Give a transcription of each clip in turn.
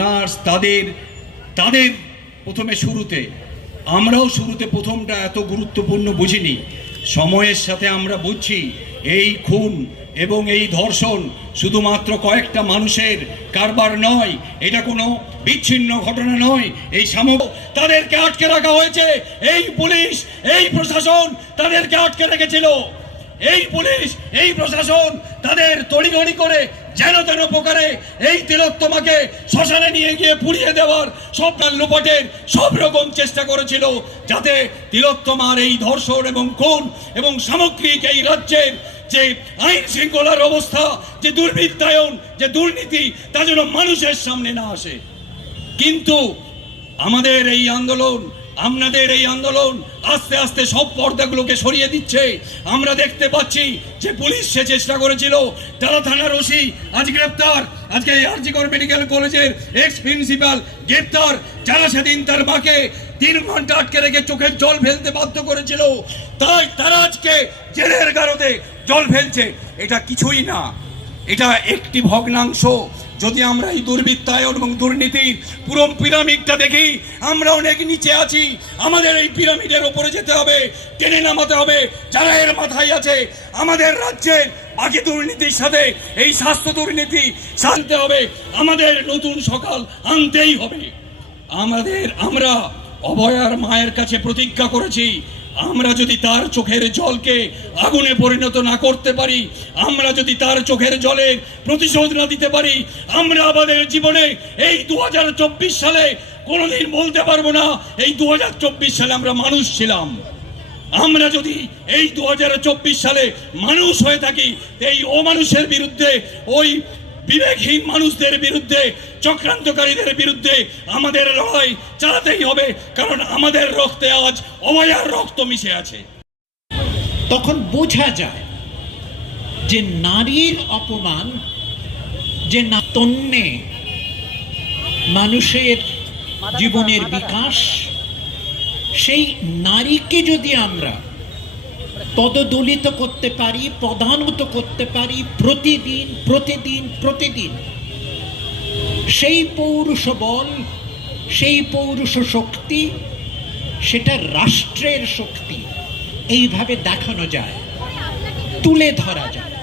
Nurse তাদের তাদের প্রথমে শুরুতে আমরাও শুরুতে প্রথমটা এত গুরুত্বপূর্ণ বুঝিনি। সময়ের সাথে আমরা বুঝছি এই খুন এবং এই ধর্ষণ শুধুমাত্র কয়েকটা মানুষের কারবার নয়, এটা কোনো বিচ্ছিন্ন ঘটনা নয়। এই তাদেরকে আটকে রাখা হয়েছে, এই পুলিশ এই প্রশাসন তাদেরকে আটকে রেখেছিল। এই পুলিশ এই প্রশাসন তাদের তড়িঘড়ি করে যেন তেন প্রকারে এই তিলোত্তমাকে শ্মশানে নিয়ে গিয়ে পুড়িয়ে দেওয়ার সব লোপাটের সব রকম চেষ্টা করেছিল, যাতে তিলোত্তমার এই ধর্ষণ এবং খুন এবং সামগ্রিক এই রাজ্যের যে আইন শৃঙ্খলার অবস্থা, যে দুর্বৃত্তায়ন, যে দুর্নীতি, তা যেন মানুষের সামনে না আসে। কিন্তু আমাদের এই আন্দোলন, আপনাদের এই আন্দোলন আস্তে আস্তে সব পর্দাগুলোকে সরিয়ে দিচ্ছে। আমরা দেখতে পাচ্ছি যে পুলিশ সে চেষ্টা করেছিল, তারা থানার ওসি আজ গ্রেপ্তার, আজকে আরজিকর মেডিকেল কলেজের এক্স প্রিন্সিপাল গ্রেপ্তার, যারা সেদিন তার মাকে 3 ঘন্টা আটকে রেখে চোখের জল ফেলতে বাধ্য করেছিল, তাই তারা আজকে জেলের গারদে জল ফেলছে। এটা কিছুই না, এটা একটি ভগ্নাংশ। যদি আমরা এই দুর্বৃত্তায়ন এবং দুর্নীতির পুরো পিরামিডটা দেখি, আমরা অনেক নিচে আছি। আমাদের এই পিরামিডের উপরে যেতে হবে, টেনে নামাতে হবে যারা এর মাথায় আছে। আমাদের রাজ্যের বাকি দুর্নীতির সাথে এই স্বাস্থ্য দুর্নীতি শানতে হবে, আমাদের নতুন সকাল আনতেই হবে। আমরা অভয়ার মায়ের কাছে প্রতিজ্ঞা করেছি, আমরা যদি তার চোখের জলকে আগুনে পরিণত না করতে পারি, আমরা যদি তার চোখের জলের প্রতিশোধ না দিতে পারি, আমরা আমাদের জীবনে এই 2024 সালে কোনোদিন বলতে পারবো না এই 2024 সালে আমরা মানুষ ছিলাম। আমরা যদি এই 2024 সালে মানুষ হয়ে থাকি, এই অমানুষের বিরুদ্ধে, ওই বিবেকহীন মানুষদের বিরুদ্ধে, চক্রান্তকারীদের বিরুদ্ধে আমাদের লড়াই চালাতেই হবে, কারণ আমাদের রক্তে আজ অভয়ার রক্ত মিশে আছে। তখন বোঝা যায় যে নারীর অপমান, যে তন্নে মানুষের জীবনের বিকাশ, সেই নারীকে যদি আমরা পদদলিত করতে পারি, পদানত করতে পারি প্রতিদিন প্রতিদিন প্রতিদিন, সেই পৌরুষ বল, সেই পৌরুষ শক্তি, সেটা রাষ্ট্রের শক্তি এইভাবে দেখানো যায়, তুলে ধরা যায়।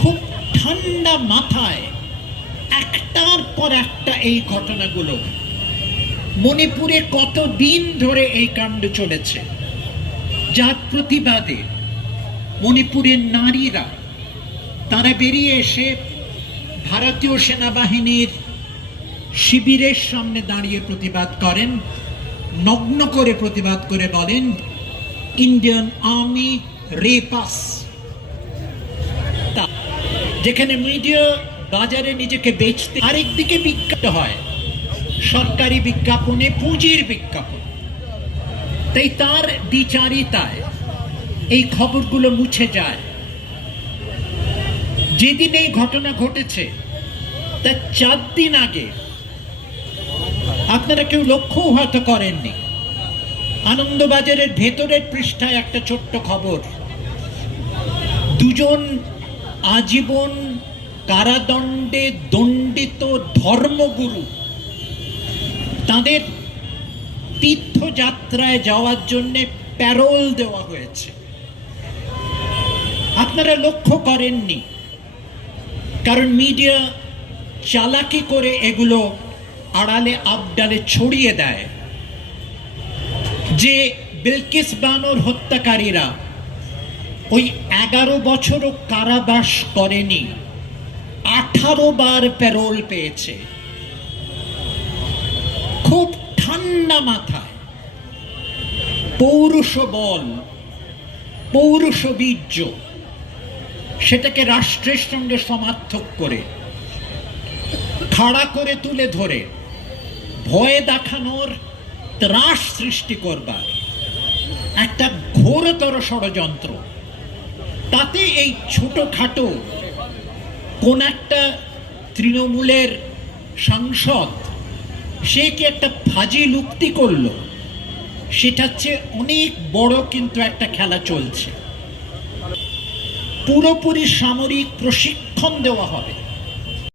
খুব ঠান্ডা মাথায় একটার পর একটা এই ঘটনাগুলো, মণিপুরে কতদিন ধরে এই কাণ্ড চলেছে, যার প্রতিবাদে মণিপুরের নারীরা তারা বেরিয়ে এসে ভারতীয় সেনাবাহিনীর শিবিরের সামনে দাঁড়িয়ে প্রতিবাদ করেন, নগ্ন করে প্রতিবাদ করে বলেন, ইন্ডিয়ান আর্মি রেপ আস। যেখানে মিডিয়া বাজারে নিজেকে বেচতে, আরেকদিকে বিজ্ঞাপন হয়, সরকারি বিজ্ঞাপনে পুঁজির বিজ্ঞাপন। তাই তার দ্বিচারিতায় এই খবরগুলো মুছে যায়। যেদিন এই ঘটনা ঘটেছে তার 4 দিন আগে, আপনারা কেউ লক্ষ্যও হয়তো করেননি, আনন্দবাজারের ভেতরের পৃষ্ঠায় একটা ছোট্ট খবর, 2 জন আজীবন কারাদণ্ডে দণ্ডিত ধর্মগুরু, তাদের তীর্থযাত্রায় যাওয়ার জন্য প্যারোল দেওয়া হয়েছে। আপনারা লক্ষ্য করেননি, কারণ মিডিয়া চালাকি করে এগুলো আড়ালে আবডালে ছড়িয়ে দেয় যে বিলকিস বানোর হত্যাকারীরা ওই 11 বছরও কারাবাস করেনি, 18 বার প্যারোল পেয়েছে। খুব ঠান্ডা মাথায় পৌরুষ বল, পৌরুষ বীর্য, সেটাকে রাষ্ট্রের সঙ্গে সমার্থক করে খাড়া করে তুলে ধরে ভয় দেখানোর, ত্রাস সৃষ্টি করবার একটা ঘোরতর ষড়যন্ত্র। তাতে এই ছোটখাটো কোন একটা তৃণমূলের সাংসদ সে কি একটা ফাজিল উক্তি করলো, সেটা চেয়ে অনেক বড় কিন্তু একটা খেলা চলছে। পুরোপুরি সামরিক প্রশিক্ষণ দেওয়া হবে।